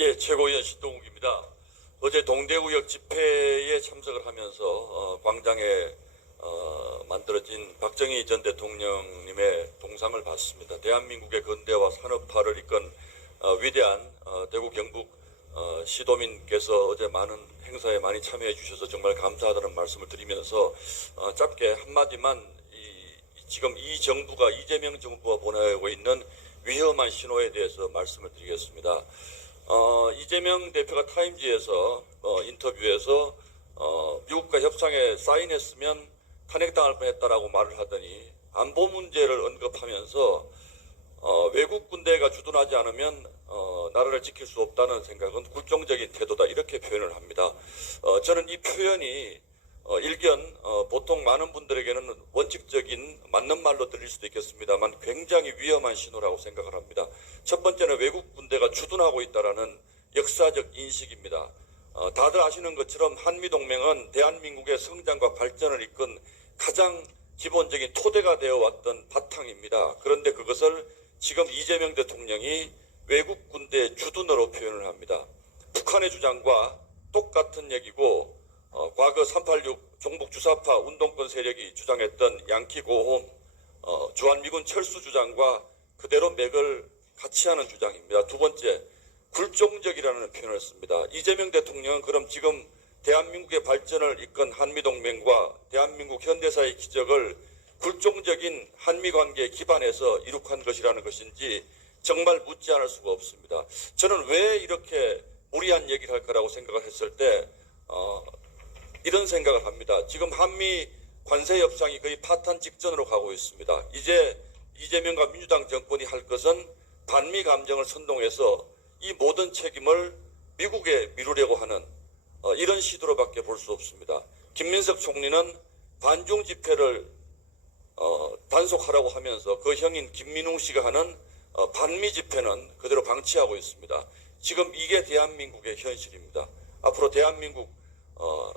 예, 최고위원 신동욱입니다. 어제 동대구역 집회에 참석을 하면서 어, 광장에 어, 만들어진 박정희 전 대통령님의 동상을 봤습니다. 대한민국의 근대화 산업화를 이끈 어, 위대한 어, 대구 경북 어, 시도민께서 어제 많은 행사에 많이 참여해 주셔서 정말 감사하다는 말씀을 드리면서 어, 짧게 한마디만 지금 이 정부가 이재명 정부가 보내고 있는 위험한 신호에 대해서 말씀을 드리겠습니다. 어, 이재명 대표가 타임지에서 어, 인터뷰에서 어, 미국과 협상에 사인했으면 탄핵당할 뻔했다라고 말을 하더니 안보 문제를 언급하면서 어, 외국 군대가 주둔하지 않으면 어, 나라를 지킬 수 없다는 생각은 굴종적인 태도다 이렇게 표현을 합니다. 어, 저는 이 표현이 어, 일견 어, 보통 많은 분들에게는 원칙적인 맞는 말로 들릴 수도 있겠습니다만 굉장히 위험한 신호라고 생각을 합니다. 첫 번째는 외국 군대가 주둔하고 있다라는 역사적 인식입니다. 어, 다들 아시는 것처럼 한미 동맹은 대한민국의 성장과 발전을 이끈 가장 기본적인 토대가 되어 왔던 바탕입니다. 그런데 그것을 지금 이재명 대통령이 외국 군대 주둔으로 표현을 합니다. 북한의 주장과 똑같은 얘기고 어, 과거 386 종북 주사파 운동권 세력이 주장했던 양키 고홈 어, 주한미군 철수 주장과 그대로 맥을 같이 하는 주장입니다. 두 번째 굴종적이라는 표현을 씁니다. 이재명 대통령은 그럼 지금 대한민국의 발전을 이끈 한미동맹과 대한민국 현대사의 기적을 굴종적인 한미 관계에 기반해서 이룩한 것이라는 것인지 정말 묻지 않을 수가 없습니다. 저는 왜 이렇게 무리한 얘기를 할 거라고 생각을 했을 때 어, 이런 생각을 합니다. 지금 한미 관세 협상이 거의 파탄 직전으로 가고 있습니다. 이제 이재명과 민주당 정권이 할 것은 반미 감정을 선동해서 이 모든 책임을 미국에 미루려고 하는 어, 이런 시도로밖에 볼 수 없습니다. 김민석 총리는 반중 집회를 어, 단속하라고 하면서 그 형인 김민웅 씨가 하는 어, 반미 집회는 그대로 방치하고 있습니다. 지금 이게 대한민국의 현실입니다. 앞으로 대한민국 어,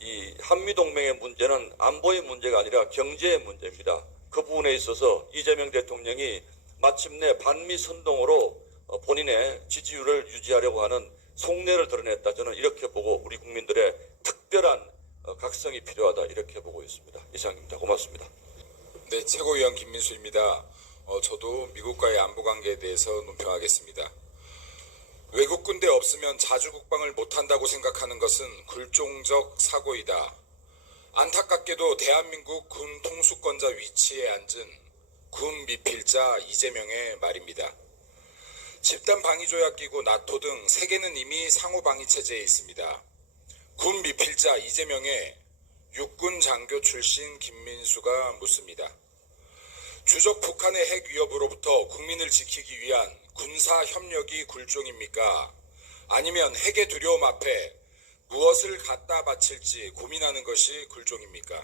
이 한미 동맹의 문제는 안보의 문제가 아니라 경제의 문제입니다. 그 부분에 있어서 이재명 대통령이 마침내 반미 선동으로 어, 본인의 지지율을 유지하려고 하는 속내를 드러냈다. 저는 이렇게 보고 우리 국민들의 특별한 어, 각성이 필요하다 이렇게 보고 있습니다. 이상입니다. 고맙습니다. 네, 최고위원 김민수입니다. 어, 저도 미국과의 안보 관계에 대해서 논평하겠습니다. 외국 군대 없으면 자주 국방을 못한다고 생각하는 것은 굴종적 사고이다. 안타깝게도 대한민국 군 통수권자 위치에 앉은 군 미필자 이재명의 말입니다. 집단 방위 조약 기구 나토 등 세계는 이미 상호 방위 체제에 있습니다. 군 미필자 이재명의 육군 장교 출신 김민수가 묻습니다. 주적 북한의 핵 위협으로부터 국민을 지키기 위한 군사 협력이 굴종입니까? 아니면 핵의 두려움 앞에 무엇을 갖다 바칠지 고민하는 것이 굴종입니까?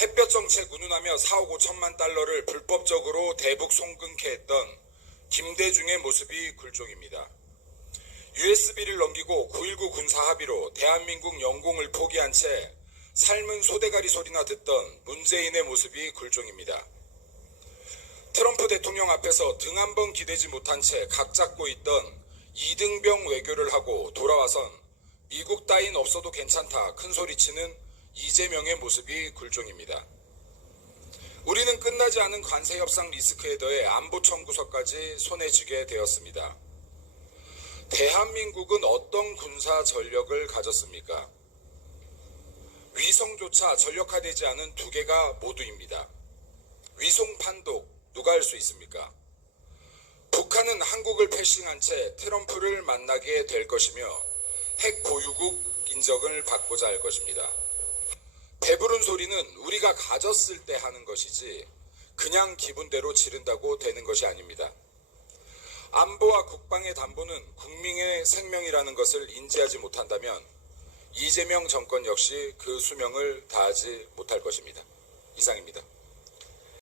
햇볕 정책 운운하며 4억 5천만 달러를 불법적으로 대북 송금케 했던 김대중의 모습이 굴종입니다. USB를 넘기고 9.19 군사 합의로 대한민국 영공을 포기한 채 삶은 소대가리 소리나 듣던 문재인의 모습이 굴종입니다. 트럼프 대통령 앞에서 등 한 번 기대지 못한 채 각 잡고 있던 이등병 외교를 하고 돌아와선 미국 따윈 없어도 괜찮다 큰 소리치는 이재명의 모습이 굴종입니다. 우리는 끝나지 않은 관세 협상 리스크에 더해 안보 청구서까지 손에 쥐게 되었습니다. 대한민국은 어떤 군사 전력을 가졌습니까? 위성조차 전력화되지 않은 두 개가 모두입니다. 위성 판독 누가 할 수 있습니까? 북한은 한국을 패싱한 채 트럼프를 만나게 될 것이며 핵 보유국 인정을 받고자 할 것입니다. 배부른 소리는 우리가 가졌을 때 하는 것이지 그냥 기분대로 지른다고 되는 것이 아닙니다. 안보와 국방의 담보는 국민의 생명이라는 것을 인지하지 못한다면 이재명 정권 역시 그 수명을 다하지 못할 것입니다. 이상입니다.